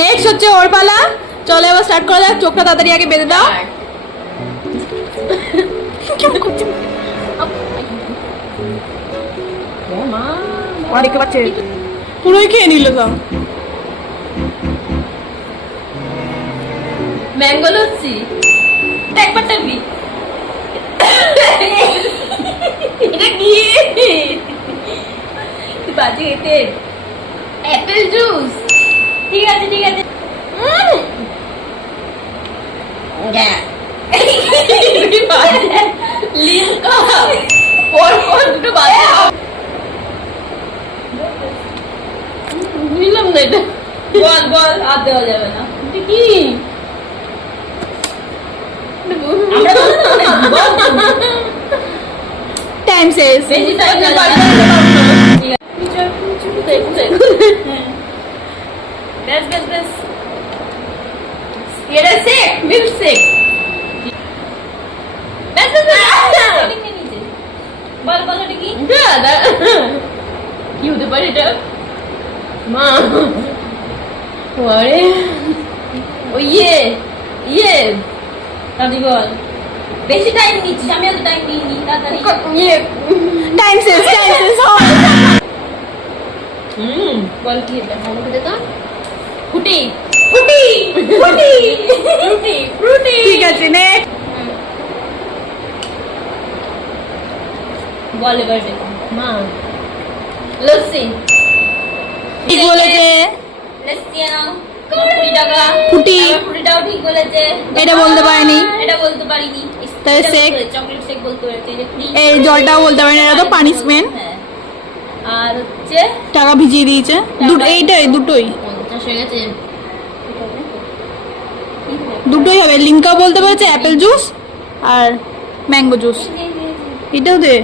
Next হচ্ছে ওর পালা। চলো এবার স্টার্ট করা যাক। চোখটা তাড়াতাড়ি আগে বেঁধে দাও। দেখতে পাচ্ছে পুরোই খেয়ে নিল তো। ম্যাঙ্গো লস্যি একবার টানবি। এটা কি বাজে এতে অ্যাপেল জুস। ঠিক আছে ঠিক আছে। লিঙ্কা পর পর দুটো বাজে বুঝলাম না এটা। বল বল আর দেওয়া যাবে না। এটা কি টাইম শেষ। বেশি টাইম না বেশ বেশ বেশ এটা শেক মিল্ক শেক। বেশ বেশ বল বল এটা কি কি হতে পারে এটা মা ওরে ও ইয়ে ইয়ে তাড়াতাড়ি বল। বেশি টাইম নিচ্ছিস আমি এত টাইম নিইনি তাড়াতাড়ি ইয়ে টাইম শেষ টাইম শেষ। বল কি এটা ভালো করে তো ফুটি ফুটি ফুটি ফ্রুটি ফ্রুটি। ঠিক আছে নেক্সট। বল এবার দেখো মা লস্যি। ঠিক বলেছে। লস্যি আনো 20 টাকা। ফুটি। ফুটিটাও ঠিক বলেছে। এটা বলতে পারিনি। এটা বলতে পারিনি। তাহলে শেক চকলেট শেক বলতে পেরেছে। যে ফ্রি এই জলটাও বলতে পারিনি। এটা তো পানিশমেন্ট। আর হচ্ছে টাকা ভিজিয়ে দিয়েছে। এইটাই দুটোই 50 হয়ে গেছে। দুটোই হবে। লিঙ্কাও বলতে পেরেছে অ্যাপেল জুস আর ম্যাঙ্গো জুস। এটাও দে।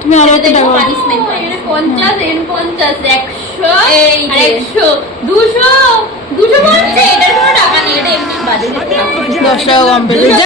তুমি আরো একটা টাকা 50 এন 50 100 এই 100 200 200 বলছে। এটার কোনো টাকা নেই। এটা এমনি বাজে 10 টাকা কম পেয়েছে।